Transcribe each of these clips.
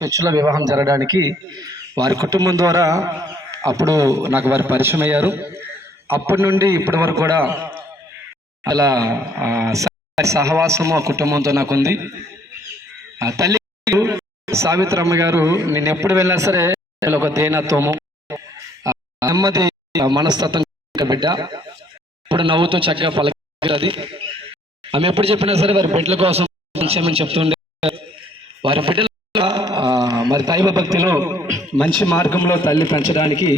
చర్చిలో వివాహం జరగడానికి వారి కుటుంబం ద్వారా అప్పుడు నాకు వారు పరిచయం అయ్యారు. అప్పటి నుండి ఇప్పటి వరకు కూడా అలా సహవాసము ఆ కుటుంబంతో నాకు ఉంది. ఆ తల్లి సావిత్రమ్మ గారు నేను ఎప్పుడు వెళ్ళినా సరే ఒక దేనత్వము, నెమ్మది, మనస్తత్వం బిడ్డ. ఇప్పుడు నవ్వుతూ చక్కగా పలకది. ఆమె ఎప్పుడు చెప్పినా సరే వారి బిడ్డల కోసం చెప్తుండే. వారి బిడ్డల మరి దైవ భక్తిలో మంచి మార్గంలో తల్లి పెంచడానికి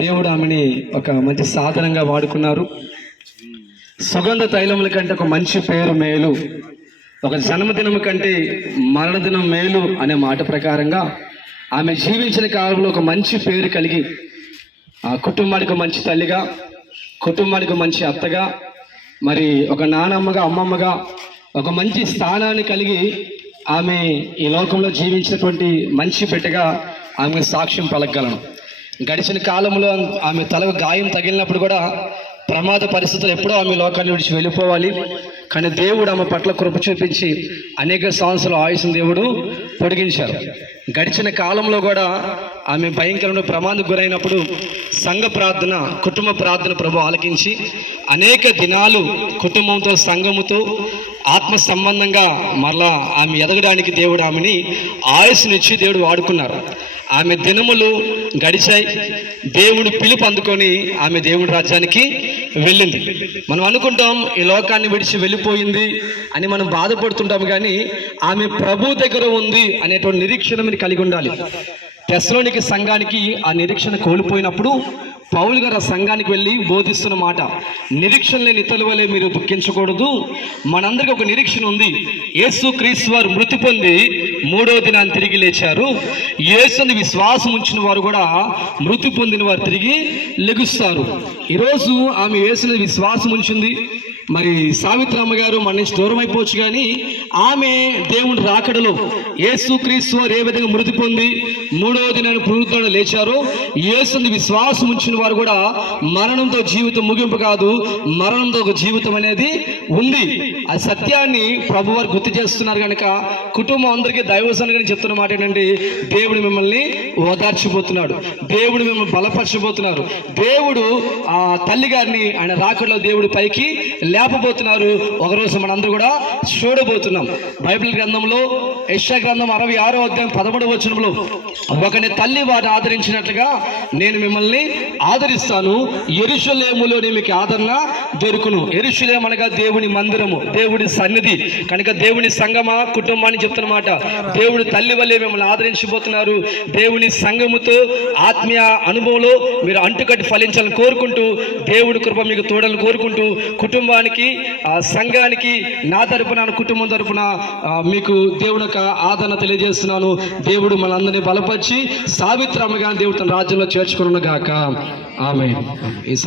దేవుడు ఆమెని ఒక మంచి సాధనంగా వాడుకున్నారు. సుగంధ తైలముల కంటే ఒక మంచి పేరు మేలు, ఒక జన్మదినం కంటే మరణదినం మేలు అనే మాట ప్రకారంగా ఆమె జీవించిన కాలంలో ఒక మంచి పేరు కలిగి ఆ కుటుంబానికి మంచి తల్లిగా, కుటుంబానికి మంచి అత్తగా, మరి ఒక నానమ్మగా, అమ్మమ్మగా ఒక మంచి స్థానాన్ని కలిగి ఆమె ఈ లోకంలో జీవించినటువంటి మంచి బిడ్డగా ఆమె సాక్ష్యం పలకగలను. గడిచిన కాలంలో ఆమె తలకు గాయం తగిలినప్పుడు కూడా ప్రమాద పరిస్థితులు ఎప్పుడో ఆమె లోకాన్ని విడిచి వెళ్ళిపోవాలి, కానీ దేవుడు ఆమె పట్ల కృప చూపించి అనేక సంవత్సరాల ఆయుష్ను దేవుడు పొడిగించారు. గడిచిన కాలంలో కూడా ఆమె భయంకరమైన ప్రమాదకు గురైనప్పుడు సంఘ ప్రార్థన, కుటుంబ ప్రార్థన ప్రభు ఆలకించి అనేక దినాలు కుటుంబంతో, సంఘముతో ఆత్మ సంబంధంగా మరలా ఆమె ఎదగడానికి దేవుడు ఆమెని ఆయుష్నిచ్చి దేవుడు వాడుకున్నారు. ఆమె దినములు గడిచాయి. దేవుడు పిలుపు అందుకొని ఆమె దేవుడి రాజ్యానికి వెళ్ళింది. మనం అనుకుంటాం ఈ లోకాన్ని విడిచి వెళ్ళిపోయింది అని మనం బాధపడుతుంటాం, కానీ ఆమె ప్రభు దగ్గర ఉంది అనేటువంటి నిరీక్షణ మీరు కలిగి ఉండాలి. తెస్సలోనికే సంఘానికి ఆ నిరీక్షణ కోల్పోయినప్పుడు పౌలు గారు ఆ సంఘానికి వెళ్ళి బోధిస్తున్న మాట, నిరీక్షణ లేని ఇతరుల వలె మీరు దుఃఖించకూడదు. మనందరికీ ఒక నిరీక్షణ ఉంది. యేసు క్రీస్తు వారు మృతి పొంది 3వ దినాన్ని తిరిగి లేచారు. యేసుని విశ్వాసం ఉంచిన వారు కూడా మృతి పొందిన వారు తిరిగి లెగుస్తారు. ఈరోజు ఆమె యేసుని విశ్వాసం ఉంచింది. మరి సావిత్రమ్మ గారు మన నుంచి దూరం అయిపోవచ్చు, కానీ ఆమె దేవుని రాకడలో యేసు క్రీస్తు వారు ఏ విధంగా మృతి పొంది 3వ దినాన్ని పునరుద్ధరణ లేచారో, యేసుని విశ్వాసం ఉంచిన వారు కూడా మరణంతో జీవితం ముగింపు కాదు, మరణంతో ఒక జీవితం అనేది ఉంది. ఆ సత్యాన్ని ప్రభు వారు గుర్తు చేస్తున్నారు. కనుక కుటుంబం అందరికీ దైవసనగా చెప్తున్న మాట ఏంటంటే, దేవుడు మిమ్మల్ని ఓదార్చిపోతున్నాడు, దేవుడు మిమ్మల్ని బలపరచబోతున్నారు, దేవుడు ఆ తల్లి గారిని ఆయన రాకడలో దేవుడు పైకి లేపబోతున్నారు. ఒకరోజు మనందరూ కూడా చూడబోతున్నాం. బైబిల్ గ్రంథంలో యెషయా గ్రంథం 66వ అధ్యాయం 13వ వచనంలో, ఒకని తల్లి వారిని ఆదరించినట్లుగా నేను మిమ్మల్ని ఆదరిస్తాను, యెరూషలేములో మీకు ఆదరణ దొరుకును. యెరూషలేము అనగా దేవుని మందిరము, దేవుడి సన్నిధి. కనుక దేవుని సంగమా, కుటుంబాన్ని చెప్తున్నమాట, దేవుడి తల్లి వల్లే మిమ్మల్ని ఆదరించబోతున్నారు. దేవుని సంఘముతో ఆత్మీయ అనుభవంలో మీరు అంటుకట్టి ఫలించాలని కోరుకుంటూ, దేవుడి కృప మీకు తోడని కోరుకుంటూ, కుటుంబానికి, ఆ సంఘానికి నా తరపున, కుటుంబం తరపున మీకు దేవుని యొక్క ఆదరణ తెలియజేస్తున్నాను. దేవుడు మనందరినీ బలపరిచి సావిత్రమ్మ గారిని దేవుడు తన రాజ్యంలో చేర్చుకును గాక. ఆమేన్.